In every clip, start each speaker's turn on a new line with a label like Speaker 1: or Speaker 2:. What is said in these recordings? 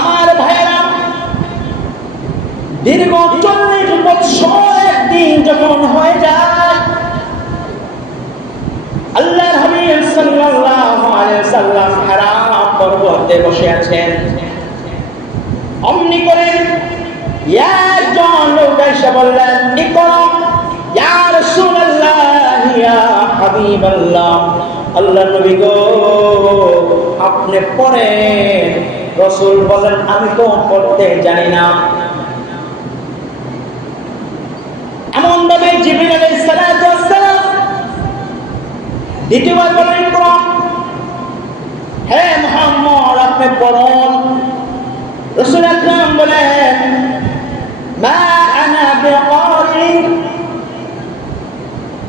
Speaker 1: আমার ভাইয়েরা, দীর্ঘ চল্লিশ বছর একদিন যখন হয়ে যায় আল্লাহ পর্বতে বসে আছেন। অমনি করে একজন লোক এসে বললেন ইকরা ইয়া রাসূলুল্লাহ, ইয়া হাবিবাল্লাহ আল্লাহ নবী গো, আপনি পড়েন রসুল বলেন, আমি তো পড়তে জানি না। এমন ভাবে সালাম দ্বিতীয়বার বলেন ইকরা হে মুহাম্মদ, আপনি পড়ুন। রসুল আকরাম বলেন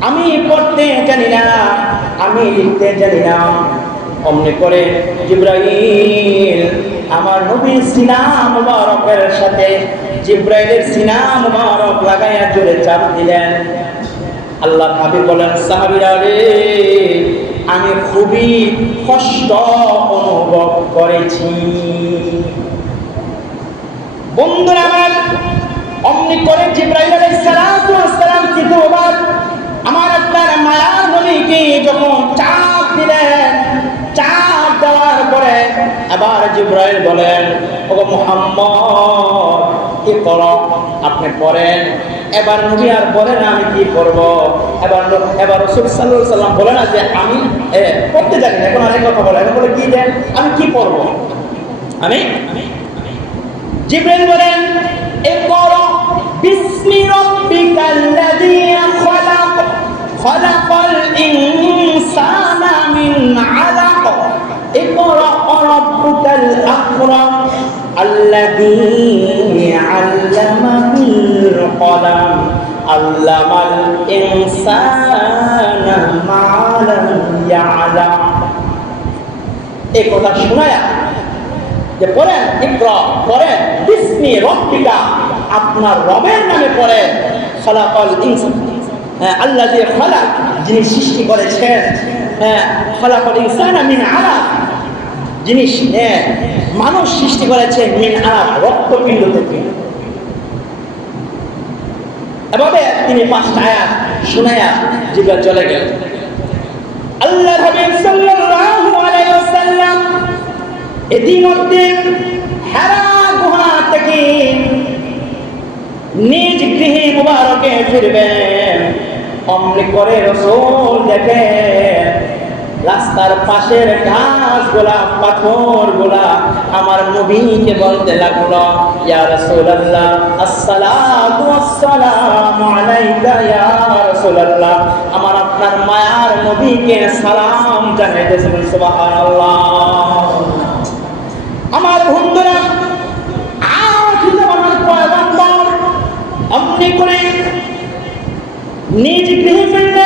Speaker 1: আমি পড়তে জানি না, আমি লিখতে জানি না। অমনি করে জিব্রাইল। আমার নবীর সিনা মুবারকের সাথে জিব্রাইলের সিনা মুবারক লাগাইয়া জোরে চাপ দিলেন। আল্লাহ হাবিব বলেন, সাহাবীরা রে, আমি খুবই কষ্ট অনুভব করেছি। বন্ধুরা আমার, অমনি করে জিব্রাইল আলাইহিস সালাতু ওয়াস সালাম দ্বিতীয়বার আমার আপনার মায়ার নবীকে যখন চাপ আবার জিব্রাইল বলেন, ওগো মুহাম্মদ, কি করো? আপনি পড়েন এবার নবী আর বলেন আমি কি করব? এবার এবার রসুল সাল্লাল্লাহু সাল্লাম বলে না যে, আমি পড়তে জানি না, এখন অনেক কথা বলে এখন বলে, কি দেন? আমি কি পড়ব? আমি? জিব্রাইল বলেন ইকরা বিসমি রাব্বিকাল্লাযী আকরাম আল্লাযী আল্লামা বিল কলাম আল্লামাল আপনার রবের নামে পড়েন। খলাকাল হ্যাঁ, আল্লাহ দিয়ে খলাক, যিনি সৃষ্টি করেছেন হ্যাঁ খলাকাল ইনসান আমিন যিনি মানুষ সৃষ্টি করেছেন মিন আলাক রক্তপিণ্ড থেকে এভাবে তিনি পাঁচটা আয়াত শোনায়া জীবন চলে গেল। আল্লাহ হাবিব সাল্লাল্লাহু আলাইহি ইতিমধ্যে হেরা গুহা থেকে নিজ গৃহে মুবারকে ফিরবেন। অমনি করে রসুল দেখে রাস্তার পাশের ঘাস গোলা পাথর গোলা আমার নবীকে বলতে লাগল, ইয়া রাসূলুল্লাহ, আসসালাতু ওয়াসসালামু আলাইকা, ইয়া রাসূলুল্লাহ। আমার আপনার মায়ার নবীকে সালাম জানাইতেছেন সুবহানাল্লাহ। আমার বন্ধুরা আখির জামানার পয়গম্বর অমনি করে নিজ গৃহে ফিরলেন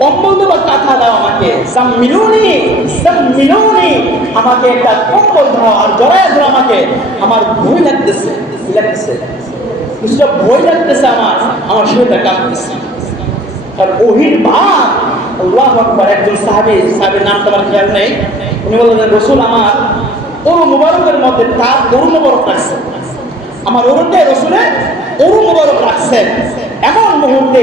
Speaker 1: কম্বল কাঁথা দাও আমাকে। সাম্মিলুনি সাম্মিলুনি, আমাকে একটা কম্বল দাও আর জড়ায় দাও আমাকে। আমার ভয় লাগতেছে লাগতেছে। কিছুটা ভয় লাগতেছে আমার। আমার শরীরটা কাঁপতেছে। আর ওহির ভাব আল্লাহ আকবার, একজন সাহাবী, সাহাবীর নাম তোমার খেয়াল নেই। উনি বললেন, রসুল আমার, ওর মুবারকের মধ্যে তার গরু মুবারক রাখছে। আমার অরুণটাই রসুলে অরু মুবারক রাখছেন এমন মুহূর্তে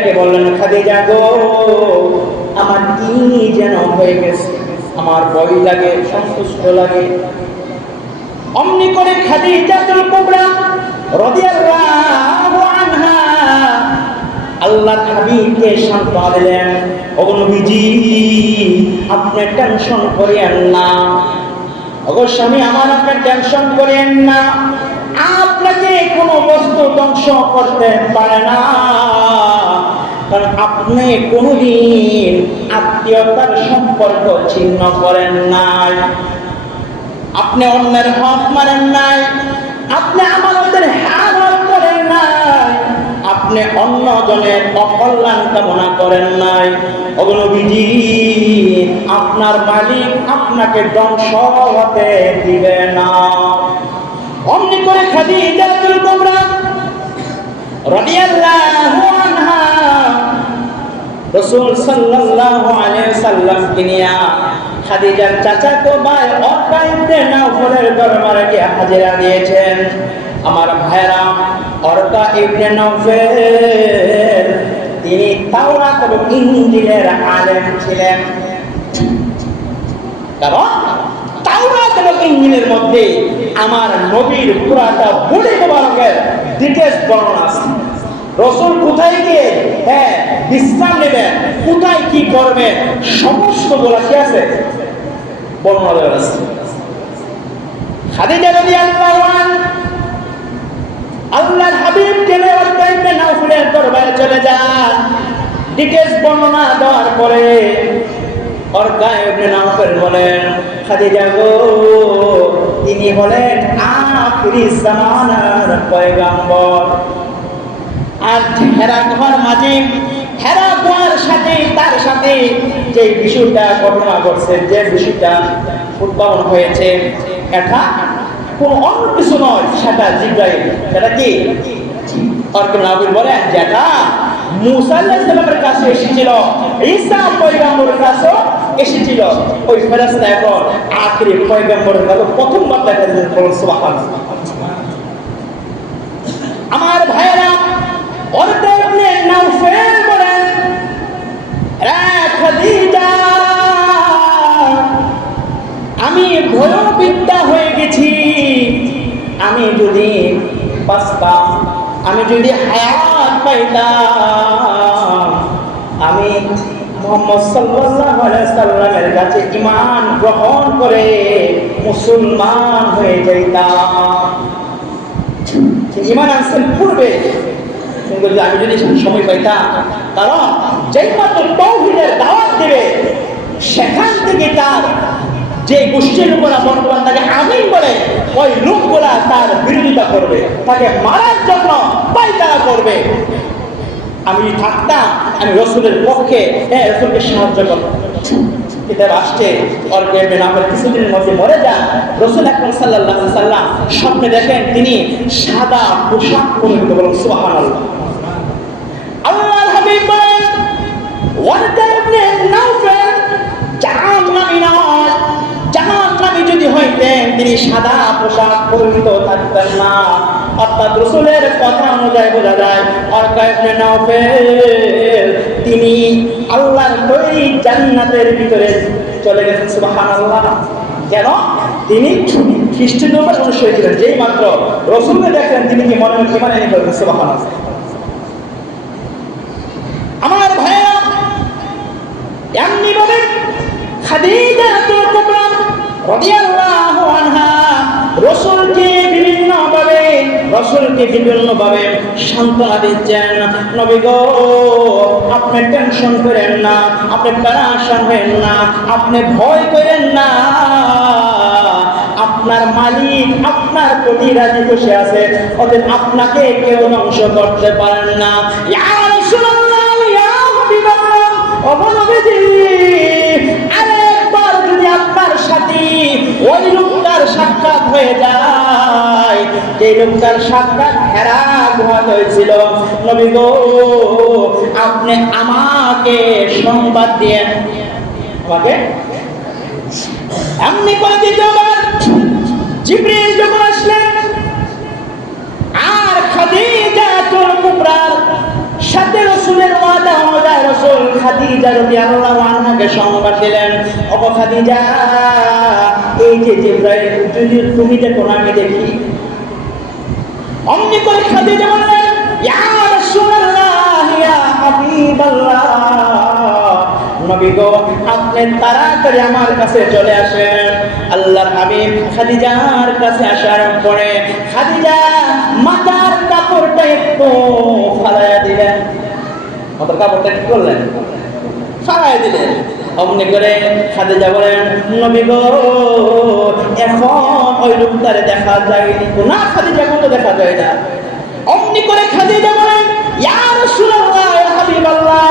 Speaker 1: ডেকে বললেন, খাদিজা গো, আমার কি যেন হয়ে গেছে। আমার ভয় লাগে, সন্তুষ্ট লাগে। অমনি করে খাদিজাতুল কুবরা রাদিয়াল্লাহু আনহা আল্লাহর হাবিবকে সান্ত্বনা দিলেন নবীজি, আপনি টেনশন করিয়েন না। ওগো স্বামী আমার আপনি টেনশন করেন না। আপনাকে কোনো বস্তু ধ্বংস করতে পারে না। কারণ আপনি কোনোদিন আত্মীয়তার সম্পর্ক ছিন্ন করেন নাই। আপনি অন্যের হক মারেন নাই। আপনি আমাদের হার করেন নাই। আপনি অন্য জনের অকল্যাণ কামনা করেন নাই। অগ্নবিজি আপনার মালিক আপনাকে ধ্বংস হতে দিবে না। অমনি করে খাদিজাতুল কুবরা রাদিয়াল্লাহু রাসূল সাল্লাল্লাহু আলাইহি সাল্লাম কিনিয়া খাদিজার চাচাতো ভাই অরকা ইবনে নাওফলের দরবারে গিয়ে হাজিরা দিয়েছেন। আমার ভাইরা অরকা ইবনে নাওফল, তিনি তাওরাত এবং ইনজিলের আলেম ছিলেন। কারণ তাওরাত এবং ইনজিলের মধ্যে আমার নবীর পুরাটা বুড়ি মোবারকের ডিটেলস বর্ণনা আছে। রসুল কোথায় গিয়ে? হ্যাঁ বিশ্রাম নেবেন। কোথায় কি করবেন সমস্ত বলা কি আছে? বর্ণনা আছে। খাদিজা আল্লাহর হাবিব চলে যান। ডিটেলস বর্ণনা দেওয়ার পরে অর্কা ইবনে নাউফল বলেন, খাদিজা গো তিনি হলেন আখিরি জামানার পয়গাম্বর। আর হেরা গুহার মাঝে, হেরা গুহার সাথে, তার সাথে যে বিষয়টা ঘটনা ঘটছে, যে বিষয়টা উদ্ভাবন হয়েছে, এটা কোন অন্য কিছু নয়, সেটা জিব্রাইল। সেটা কি? বলেন এসেছিল ওই প্রথমবার আমার ভাইয়েরা আমি ভয়বিদ্যা হয়ে গেছি। আমি যদি বাঁচতাম, আমি যদি হায়াত পাইতাম, আমি মোহাম্মদ সাল্লামের কাছে ঈমান গ্রহণ করে মুসলমান হয়ে যাইতাম। ইমান আনছেন পূর্বে। আমি যদি সময় পাইতাম। কারণ যেই মাত্র তৌহিদের দাওয়াত দেবে, সেখান থেকে তার যে গোষ্ঠীর লোকেরা বর্তমান তাকে আমি বলে ওই লোকগুলা তার বিরোধিতা করবে। তাকে মারার জন্য পাইতারা করবে। আমি থাকতাম, আমি রসুলের পক্ষে হ্যাঁ রসুলকে সাহায্য করতাম। কিতাব আসছে অর্গের নামের কিছুদিনের মধ্যে মরে যান রসুল আকরম সাল্লাহ সাল্লাম স্বপ্নে দেখেন তিনি সাদা পোশাক পরিহিত বলেন সুহান আল্লাহ যদি হইতেন, তিনি সাদা পোশাক পরিহিত থাকতেন না। অর্থাৎ রসুলের কথা অনুযায়ী বোঝা যায় ইবনে তিনি আল্লাহর তৈরি জান্নাতের ভিতরে চলে গেছেন, সুবহানাল্লাহ। কেন? তিনি খ্রিস্ট ধর্মের অনুসারী ছিলেন, যেই মাত্র রসুলকে দেখলেন তিনি কি মনে মনে মানে ফেলবেন, সুবহানাল্লাহ। আমার ভাইয়া এমনি ভাবে খাদিজা রাদিয়াল্লাহু আনহা রাসূলকে বিভিন্ন ভাবে রাসূলকে বিভিন্ন ভাবে সান্ত্বনা দিচ্ছেন। নবী গো, আপনি টেনশন করেন না, আপনি পেরেশান হবেন না, আপনি ভয় করেন না। আপনার মালিক, আপনার প্রতি রাজি বসে আছে, অতএব আপনাকে কেউ ধ্বংস করতে পারেন না। ইয়া আপনার সাথে, ওই লোকটার সাক্ষাৎ হয়ে যায়। যে লোকটার সাক্ষাৎ হেরা গুহা হয়েছিল। নবী গো, আপনি আমাকে সংবাদ দিয়ে আমাকে? এমনি করে দ্বিতীয়বার জিব্রিল যখন আসলেন, আর খাদিজা তোর কুবরার সাথে রসুলের ওয়াদা অনুযায়ী রসুল খাদিজা রবি আল্লাহ আনহাকে সংবাদ দিলেন। অব খাদিজা, এই যে যে যদি তুমি দেখো, আমি দেখি। অমনি করে খাদিজা বললেন, ইয়া রাসূলুল্লাহ, ইয়া হাবিবাল্লাহ। নবী গো, আপনি তাড়াতাড়ি আমার কাছে চলে আসেন। আল্লাহর হাবিব খাদিজার কাছে আসার পরে, খাদিজা, মাতা কাপড়টা একটু ফালাইয়া দিলেন। কাপড়টা কি করলেন? দিলেন। অমনি করে নবী গো, এখন ওই রূপটারে দেখা না, খাদিজা কিন্তু দেখা যায় না। অমনি করে খাদিজা বলেন, ইয়া রাসূলুল্লাহ, ইয়া হাবিবাল্লাহ,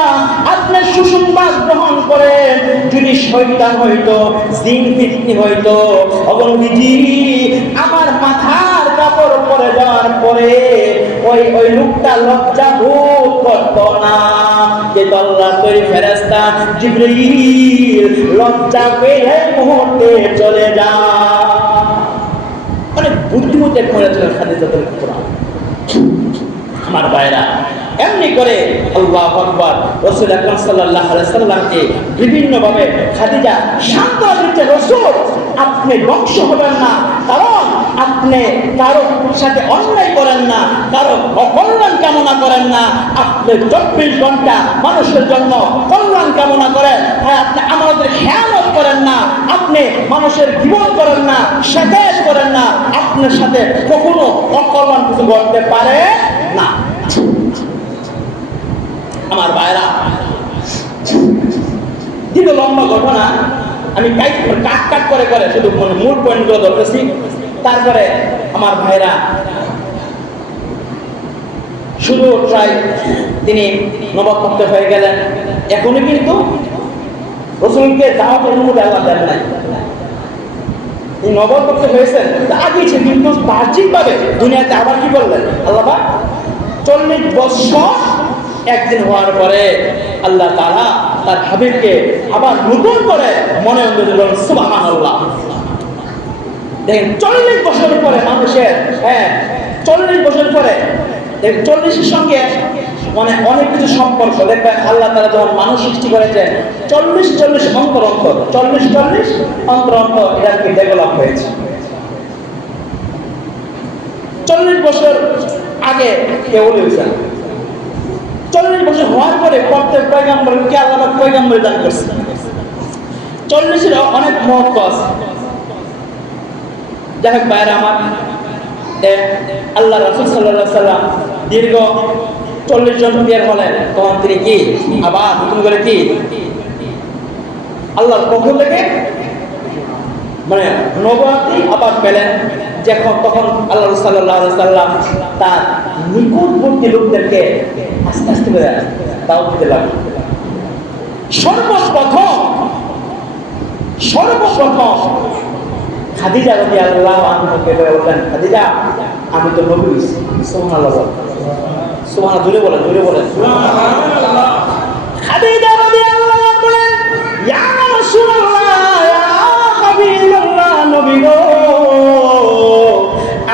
Speaker 1: আপনি সুসংবাদ গ্রহণ করেন। যদি হইতো, জিন ফিতনি হইতো অবনবিজি আমার মাথার কাপড় পরে যাওয়ার পরে ওই ওই লোকটা লজ্জা ভোগ করত না। যে আল্লাহ তৈরি ফেরেস্তা জিবরিল লজ্জা এই মুহূর্তে চলে যা অনেক বুদ্ধিমতে করেছিলেন খাদিজাতুল কুবরা আমার ভাইরা এমনি করে আল্লাহ আকবর রসুল আকরম সাল্লাহ সাল্লামকে বিভিন্নভাবে খাদিজা শান্ত দিচ্ছে রসুল, আপনি ধ্বংস হবেন না, কারণ আপনি কারও সাথে অন্যায় করেন না, কারও অকল্যাণ কামনা করেন না। আপনি চব্বিশ ঘণ্টা মানুষের জন্য কল্যাণ কামনা করেন হ্যাঁ আপনি আমাদের খেয়ালত করেন না, আপনি মানুষের জীবন করেন না শেখায়ত করেন না, আপনার সাথে কখনো অকল্যাণ কিছু করতে পারে না। আমার ভাইরা। কিন্তু লম্বা ঘটনা, আমি কাট কাট করে করে শুধু মূল পয়েন্টগুলো ধরতেছি। তারপরে আমার ভাইরা শুধু ট্রাই তিনি নবাবপ্রাপ্ত হয়ে গেলেন। এখনই কিন্তু রসুলকে দাওয়াতের অনুমতি আল্লাহ দেন নাই। এই নবাবপ্রাপ্ত হয়েছেন। তা আগিয়েছে কিন্তু বাহ্যিকভাবে দুনিয়াতে আবার কি করলেন আল্লাহ চল্লিশ বৎসর একদিন হওয়ার পরে আল্লাহ তারা তার হাবিবকে আবার নতুন করে মনে বলেন সুবাহ আল্লাহ দেখেন, চল্লিশ বছর পরে মানুষের হ্যাঁ চল্লিশ বছর পরে, দেখেন, চল্লিশের সঙ্গে মানে অনেক কিছু সম্পর্ক। দেখবেন, আল্লাহ তারা যখন মানুষ সৃষ্টি করেছেন, চল্লিশ চল্লিশ অন্তর অন্তর, চল্লিশ চল্লিশ অন্তর অন্তর এটা কি ডেভেলপ হয়েছে। চল্লিশ বছর আগে কেউ হয়েছে চল্লিশ বছর হওয়ার পরে প্রত্যেক পয়গাম্বরকে আল্লাহ পয়গাম্বর দান করছে? চল্লিশের অনেক মহত্ব আছে। যাই হোক বাইরে আমার আল্লাহ রাসুল সাল্লাহ সাল্লাম দীর্ঘ চল্লিশ জন বিয়ের হলেন। তখন তিনি কি? আবার নতুন করে কি? আল্লাহর পক্ষ থেকে মানে নবরাত্রি আবার পেলেন। যখন তখন আল্লাহ সাল্লাহ সাল্লাম তার নিকটবর্তী লোকদেরকে আস্তে আস্তে করে দাও দিতে লাগল সর্বপ্রথম সর্বপ্রথম খাদিজা রবি আল্লাহ বলে বললেন খাদিজা, আমি তো নবী সোহান আল্লাহ সোহান জুড়ে বলেন জুড়ে বলেন। নবী গো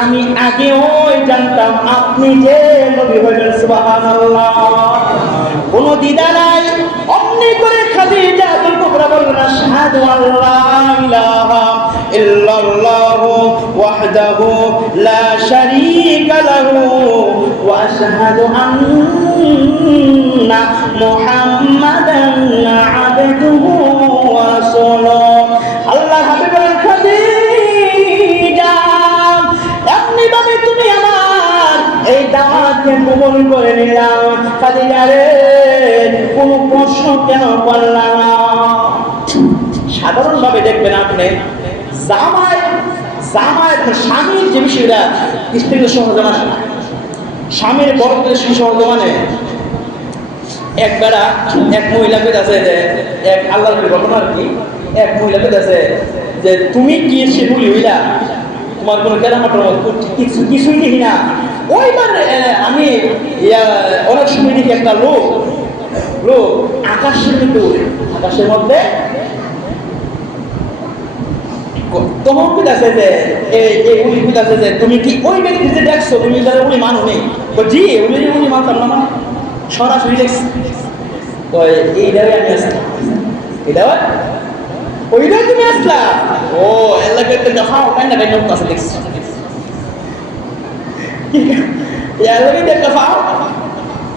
Speaker 1: আমি আগে ওই জানতাম আপনি যে নবী হইলেন কোনো দ্বিধা নাই, অমনি করে খাদিজা তুল কুবরা বললেন, আশহাদু আল্লা ইলাহা ইল্লাল্লাহু ওয়াহদাহু লা শারীকা লাহু ওয়া আশহাদু আন্না মুহাম্মাদান আবদুহু ওয়া রাসূলুহু। দাওয়াতকে কবুল করে নিলাম। খাদিজা কোনো প্রশ্ন কেন করলাম? না সাধারণভাবে দেখবেন আপনি, জামাই জামাই স্বামীর যে বিষয়টা স্ত্রীদের সহজে না। স্বামীর বড়দের স্ত্রী সহজে মানে? একবেলা এক মহিলা পেতেছে যে, এক আল্লাহর ঘটনা আর কি, এক মহিলা পেতেছে যে, তুমি কি সে বলি হইলা? তোমার কোনো কেনাকাটার মতো কিছু কিছুই দেখি না। ওই মানে আমি অনেক সময় দেখি একটা লোক লোক আকাশের উড়ে আকাশের মধ্যে তখন আছে যে এই উনি আছে যে, তুমি কি ওই ব্যক্তি যে দেখছ, তুমি যারা উনি নেই? জি উনি উনি মানতাম না সরাসরি দেখছি। আমি আসলাম। এটা ওইটাই তুমি আসলা? ও দেখাও তাই না তাই না কাছে দেখছি এলাকায় দেখা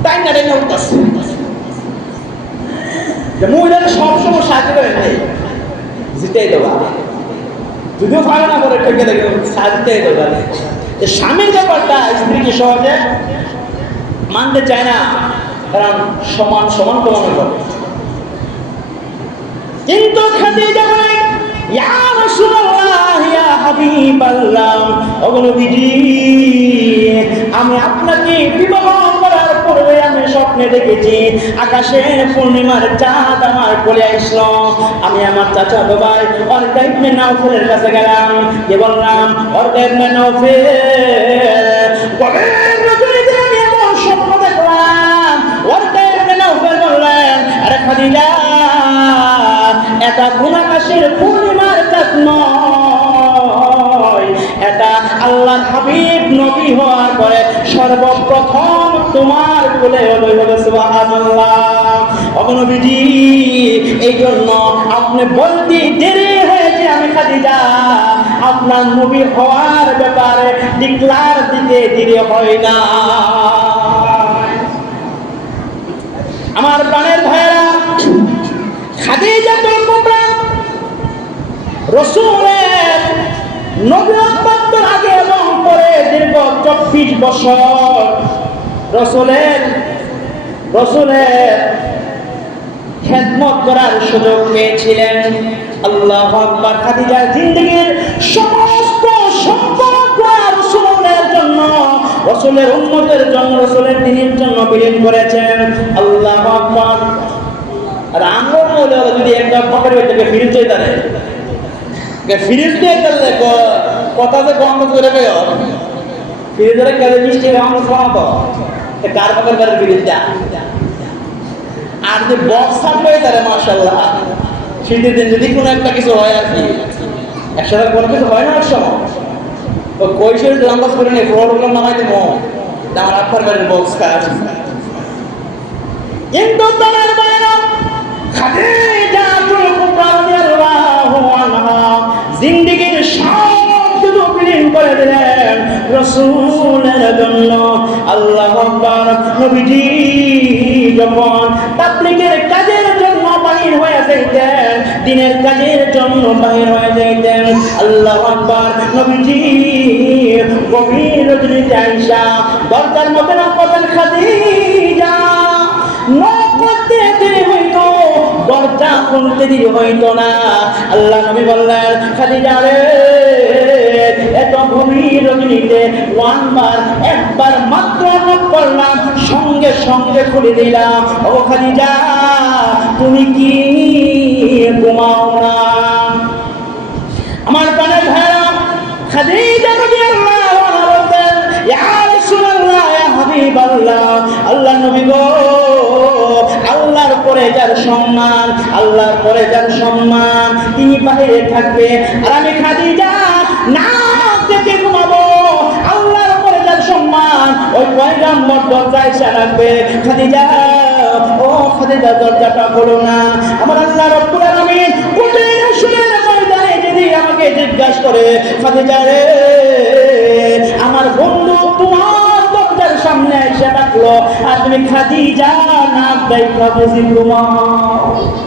Speaker 1: তাই না জিতেই যদিও ভালো না করে ঠেকে দেখে সাজতেই দেওয়া স্বামীর ব্যাপারটা স্ত্রীকে সহজে মানতে চায় না, কারণ সমান সমান তো মনে করে কিন্তু খাদিজা বলে আমি আপনাকে করার আমি স্বপ্নে দেখেছি, আকাশের পূর্ণিমার চাঁদ আমার কোলে আসলো। আমি আমার চাচা বাবাই অর্কা ইবনে নাউফেলের কাছে গেলাম যে বললাম অর্কা ইবনে নাউফেল গভীর রজনীতে আমি এমন স্বপ্ন দেখলাম। বললেন। আরে খাদিজা এটা কোন আকাশের পূর্ণিমার চাঁদ নয়। এটা আল্লাহর হাবিব নবী হওয়ার পরে সর্বপ্রথম তোমার কোলে সুবহানাল্লাহ। অবনবীজি এই জন্য আপনি বলতে দেরি হয়েছে আমি খাদিজা। আপনার নবী হওয়ার ব্যাপারে ডিক্লার দিতে দেরি হয় না। আমার প্রাণের ভাইয়েরা খাদিজাতুল কুবরা রসুলের নবুয়ত্বের আগে এবং পরে দীর্ঘ চব্বিশ বছর রসুলের রসুলের খেদমত করার সুযোগ পেয়েছিলেন। আল্লাহ আকবার খাদিজার জিন্দগির সমস্ত সম্পর্ক রসুলের জন্য, রসুলের উন্মতের জন্য, রসুলের দিনের জন্য বিলীন করেছেন। আল্লাহ আকবার। আর আমরা যদি একটা পকেট থেকে ফিরিজ হয়ে তাহলে ফিরিজ করে ফিরিজের আর যে বক্স থাকবে মার্শাল্লাহ শীতের দিন যদি কোনো একটা কিছু হয় আর কি, একসাথে কোনো কিছু হয় না সময় ও করে নিয়ে প্রবলেম নামাই দিব। আমার আপনার বক্স কাজ বাইরে। সব কিছু বিলীন করে দিলেন রাসূলের জন্য আল্লাহু নবীজি যখন তাবলীগের কাজের জন্য বাহির হয়ে যাইতেন, দিনের কাজের জন্য বাহির হয়ে যাইতেন, আল্লাহু আকবার। নবীজি গভীর রজনীতে আইসা, দরজার মধ্যে না পড়তেন খাদিজা দেরি হইতো না। আল্লাহ নবী বললেন এত রজনীতে একবার মাত্র করলাম, সঙ্গে সঙ্গে খুলে দিলাম। ও তুমি কি ঘুমাও না? আমার প্রাণের ভাইরা, খাদিজা বলতেন, ইয়া রাসূলুল্লাহ, ইয়া আল্লাহ নবী গো সম্মান, আল্লাহর পরে যার সম্মান, তিনি বাইরে থাকবে। আর আমি খাদিজা না থেকে ঘুমাবো, আল্লাহর পরে যার সম্মান। ওই পয়গাম্বর দরজায় এসে রাখবে, খাদিজা, ও খাদিজা, দরজাটা খোলো না। আমার আল্লাহ রব্বুল আলামিন কঠিন শুনের ময়দানে যদি আমাকে জিজ্ঞাসা করে, খাদিজা রে, আমার বন্ধু তোমার সামনে এসে ডাকলো আর তুমি খাদিজা না দেখা বুঝি তোমার।